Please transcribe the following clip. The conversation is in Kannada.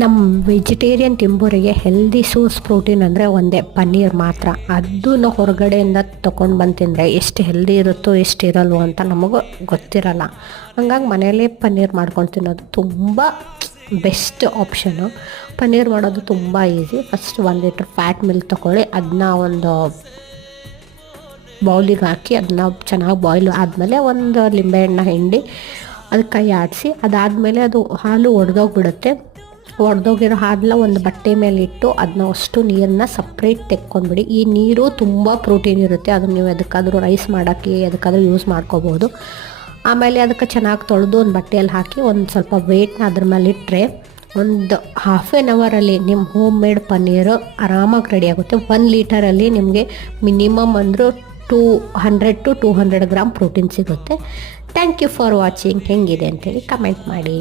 ನಮ್ಮ ವೆಜಿಟೇರಿಯನ್ ತಿಂಬೋರಿಗೆ ಹೆಲ್ದಿ ಸೋರ್ಸ್ ಪ್ರೋಟೀನ್ ಅಂದರೆ ಒಂದೇ ಪನ್ನೀರ್ ಮಾತ್ರ. ಅದನ್ನು ಹೊರಗಡೆಯಿಂದ ತೊಗೊಂಡು ಬಂದು ತಿಂದರೆ ಎಷ್ಟು ಹೆಲ್ದಿ ಇರುತ್ತೋ ಎಷ್ಟು ಇರಲ್ವೋ ಅಂತ ನಮಗೂ ಗೊತ್ತಿರಲ್ಲ. ಹಂಗಾಗಿ ಮನೆಯಲ್ಲೇ ಪನ್ನೀರ್ ಮಾಡ್ಕೊಂಡು ತಿನ್ನೋದು ತುಂಬ ಬೆಸ್ಟ್ ಆಪ್ಷನು. ಪನ್ನೀರ್ ಮಾಡೋದು ತುಂಬ easy. First 1 litre fat milk ತೊಗೊಳ್ಳಿ, ಅದನ್ನ ಒಂದು ಬೌಲಿಗೆ ಹಾಕಿ ಅದನ್ನ ಚೆನ್ನಾಗಿ ಬಾಯ್ಲ್ ಆದಮೇಲೆ ಒಂದು ಲಿಂಬೆಹಣ್ಣು ಹಿಂಡಿ ಅದಕ್ಕೆ ಕೈ ಆಡಿಸಿ, ಅದಾದಮೇಲೆ ಅದು ಹಾಲು ಒಡೆದೋಗ್ಬಿಡುತ್ತೆ. ಒಡೆದೋಗಿರೋ ಹಾಲನ್ನ ಒಂದು ಬಟ್ಟೆ ಮೇಲೆ ಇಟ್ಟು ಅದನ್ನ ಅಷ್ಟು ನೀರನ್ನ ಸಪ್ರೇಟ್ ತೆಕ್ಕೊಂಡ್ಬಿಡಿ. ಈ ನೀರು ತುಂಬ ಪ್ರೋಟೀನ್ ಇರುತ್ತೆ, ಅದನ್ನು ನೀವು ಎದಕ್ಕಾದರೂ ರೈಸ್ ಮಾಡೋಕ್ಕೆ ಎದಕ್ಕಾದರೂ ಯೂಸ್ ಮಾಡ್ಕೋಬೋದು. ಆಮೇಲೆ ಅದಕ್ಕೆ ಚೆನ್ನಾಗಿ ತೊಳೆದು ಒಂದು ಬಟ್ಟೆಯಲ್ಲಿ ಹಾಕಿ ಒಂದು ಸ್ವಲ್ಪ ವೆಯ್ಟ್ನ ಅದ್ರ ಮೇಲೆ ಇಟ್ಟರೆ ಒಂದು ಹಾಫ್ ಆನ್ ಅವರಲ್ಲಿ ನಿಮ್ಮ ಹೋಮ್ ಮೇಡ್ ಪನ್ನೀರು ಆರಾಮಾಗಿ ರೆಡಿ ಆಗುತ್ತೆ. 1 ಲೀಟರಲ್ಲಿ ನಿಮಗೆ ಮಿನಿಮಮ್ ಅಂದರೂ 200 to 200 ಗ್ರಾಮ್ ಪ್ರೋಟೀನ್ ಸಿಗುತ್ತೆ. Thank you for watching. ಹೆಂಗಿದೆ ಅಂತೇಳಿ ಕಮೆಂಟ್ ಮಾಡಿ.